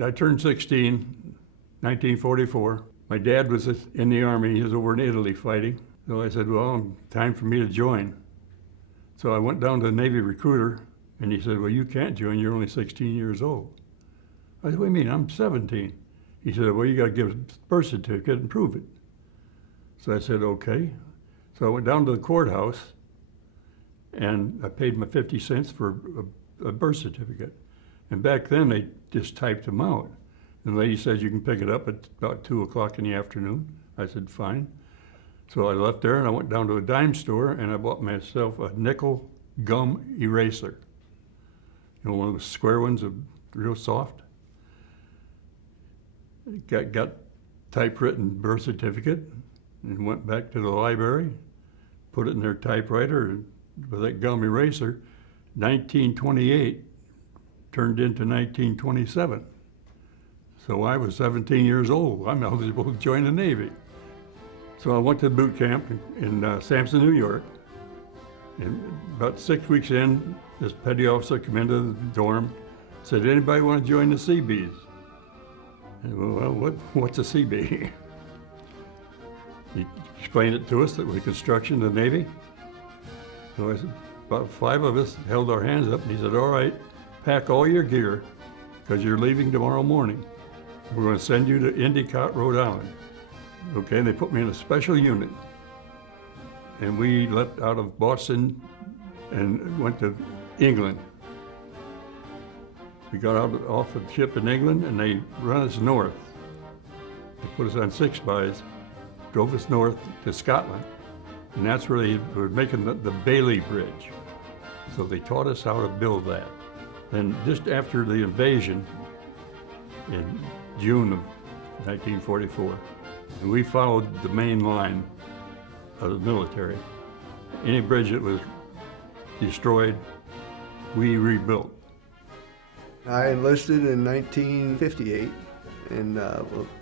I turned 16, 1944. My dad was in the Army. He was over in Italy fighting. So I said, well, time for me to join. So I went down to the Navy recruiter, and he said, well, you can't join. You're only 16 years old. I said, what do you mean? I'm 17. He said, well, you got to give a birth certificate and prove it. So I said, okay. So I went down to the courthouse, and I paid my 50 cents for a birth certificate. And back then, they just typed them out. And the lady said, you can pick it up at about 2 o'clock in the afternoon. I said, fine. So I left there, and I went down to a dime store, and I bought myself a nickel gum eraser. You know, one of those square ones, real soft. Got typewritten birth certificate, and went back to the library, put it in their typewriter with that gum eraser. 1928 turned into 1927. So I was 17 years old. I'm eligible to join the Navy. So I went to boot camp in Sampson, New York. And about 6 weeks in, this petty officer came into the dorm, said, anybody want to join the SeaBees? And, well, what's a SeaBee? He explained it to us that we're construction of the Navy. So I said, about 5 of us held our hands up, and he said, all right, pack all your gear, because you're leaving tomorrow morning. We're going to send you to Endicott, Rhode Island. Okay, and they put me in a special unit. And we left out of Boston and went to England. We got off the ship in England, and they run us north. They put us on 6-bys, drove us north to Scotland, and that's where they were making the Bailey Bridge. So they taught us how to build that. Then just after the invasion in June of 1944, and we followed the main line of the military. Any bridge that was destroyed, we rebuilt. I enlisted in 1958 and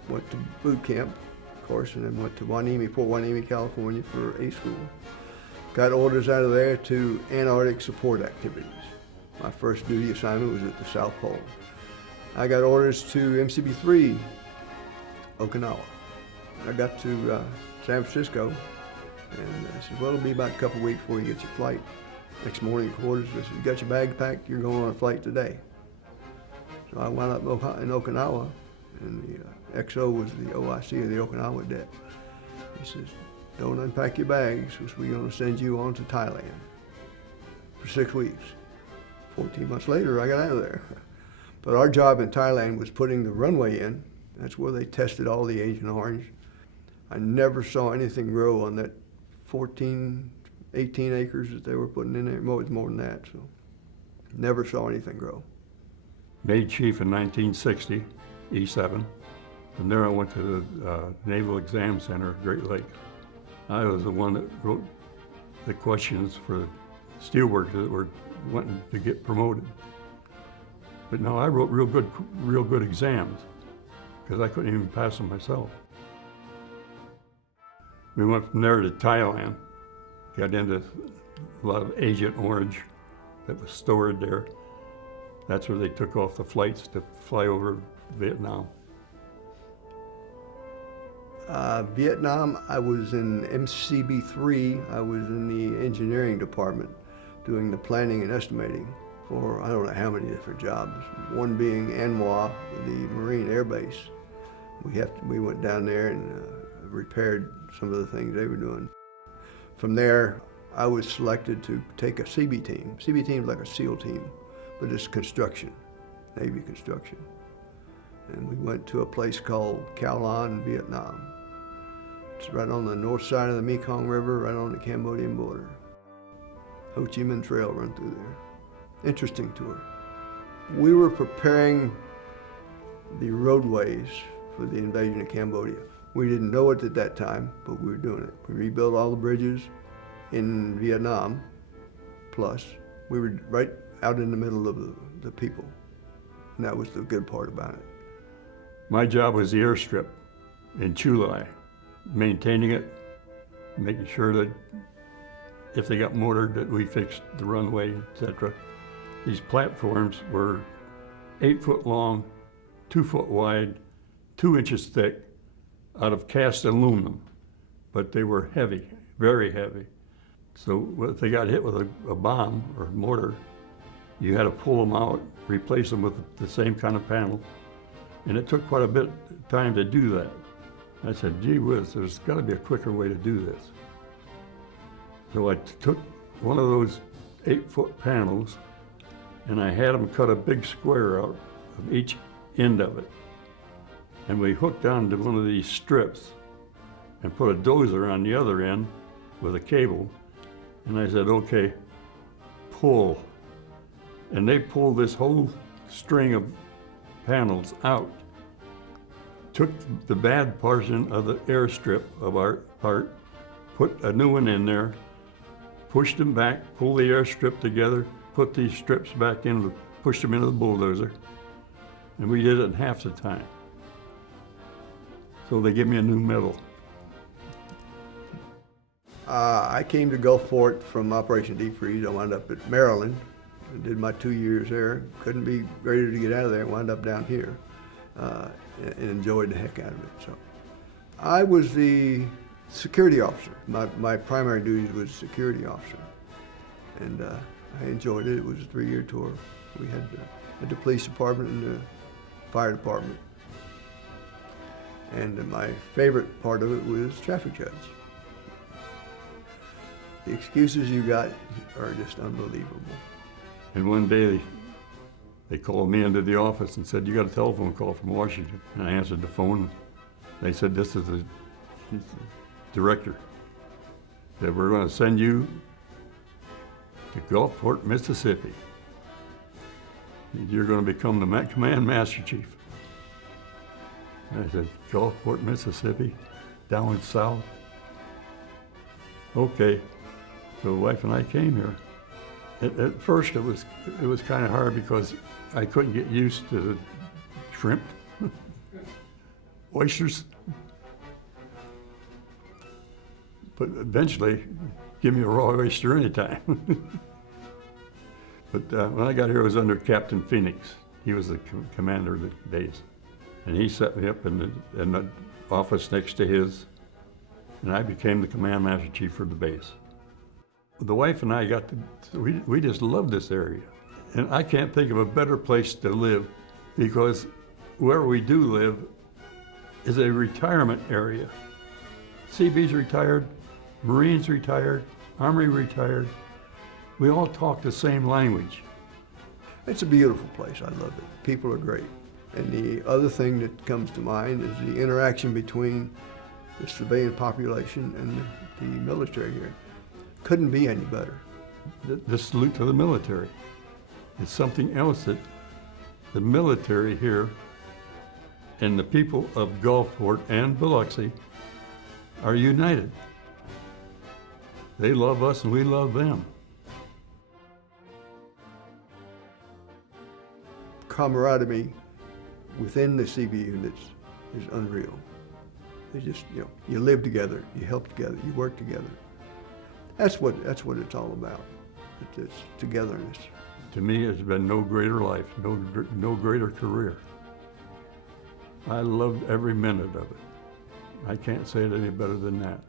went to boot camp, of course, and then went to Port Hueneme, California for A school. Got orders out of there to Antarctic support activities. My first duty assignment was at the South Pole. I got orders to MCB-3, Okinawa. I got to San Francisco, and I said, well, it'll be about a couple weeks before you get your flight. Next morning, quarters, I said, you got your bag packed? You're going on a flight today. So I wound up in Okinawa, and the XO was the OIC of the Okinawa deck. He says, don't unpack your bags, because we're going to send you on to Thailand for 6 weeks. 14 months later, I got out of there. But our job in Thailand was putting the runway in. That's where they tested all the Agent Orange. I never saw anything grow on that 14, 18 acres that they were putting in there. It was more than that, so never saw anything grow. Made chief in 1960, E7. From there I went to the Naval Exam Center at Great Lakes. I was the one that wrote the questions for steelworkers that were wanting to get promoted. But no, I wrote real good exams, because I couldn't even pass them myself. We went from there to Thailand, got into a lot of Agent Orange that was stored there. That's where they took off the flights to fly over Vietnam. Vietnam, I was in MCB-3. I was in the engineering department doing the planning and estimating for I don't know how many different jobs. One being Anhua, the Marine Air Base. We went down there and repaired some of the things they were doing. From there, I was selected to take a SeaBee team. SeaBee team is like a SEAL team, but it's construction, Navy construction. And we went to a place called Cao Lan, Vietnam. It's right on the north side of the Mekong River, right on the Cambodian border. Ho Chi Minh Trail run through there. Interesting tour. We were preparing the roadways for the invasion of Cambodia. We didn't know it at that time, but we were doing it. We rebuilt all the bridges in Vietnam, plus we were right out in the middle of the people. And that was the good part about it. My job was the airstrip in Chu Lai, maintaining it, making sure that if they got motored, that we fixed the runway, etc. These platforms were 8 foot long, 2 foot wide, 2 inches thick, out of cast aluminum, but they were heavy, very heavy. So if they got hit with a bomb or a mortar, you had to pull them out, replace them with the same kind of panel, and it took quite a bit of time to do that. I said, gee whiz, there's got to be a quicker way to do this. So I took one of those 8-foot panels, and I had them cut a big square out of each end of it. And we hooked onto one of these strips and put a dozer on the other end with a cable. And I said, okay, pull. And they pulled this whole string of panels out, took the bad portion of the air strip of our part, put a new one in there, pushed them back, pulled the air strip together, put these strips back in, pushed them into the bulldozer, and we did it in half the time. So they gave me a new medal. I came to Gulfport from Operation Deep Freeze. I wound up at Maryland. I did my 2 years there. Couldn't be ready to get out of there. Wound up down here and enjoyed the heck out of it. So I was the security officer. My primary duty was security officer. And I enjoyed it. It was a 3-year tour. We had the police department and the fire department. And my favorite part of it was traffic judge. The excuses you got are just unbelievable. And one day they called me into the office and said, you got a telephone call from Washington. And I answered the phone. They said, this is the director. That we're going to send you to Gulfport, Mississippi. You're going to become the command master chief. And I said, Gulfport, Mississippi, down south. Okay, so the wife and I came here. At first it was kind of hard because I couldn't get used to the shrimp, oysters. But eventually, give me a raw oyster anytime. But when I got here, I was under Captain Phoenix. He was the commander of the base. And he set me up in the office next to his, and I became the command master chief for the base. The wife and I we just loved this area. And I can't think of a better place to live because where we do live is a retirement area. SeaBee's retired, Marines retired, Army retired. We all talk the same language. It's a beautiful place. I love it. People are great. And the other thing that comes to mind is the interaction between the civilian population and the military here. Couldn't be any better. The salute to the military is something else that the military here and the people of Gulfport and Biloxi are united. They love us and we love them. Camaraderie within the SeaBee units is unreal. They just, you live together, you help together, you work together. That's what it's all about. It's togetherness. To me, it's been no greater life, no greater career. I loved every minute of it. I can't say it any better than that.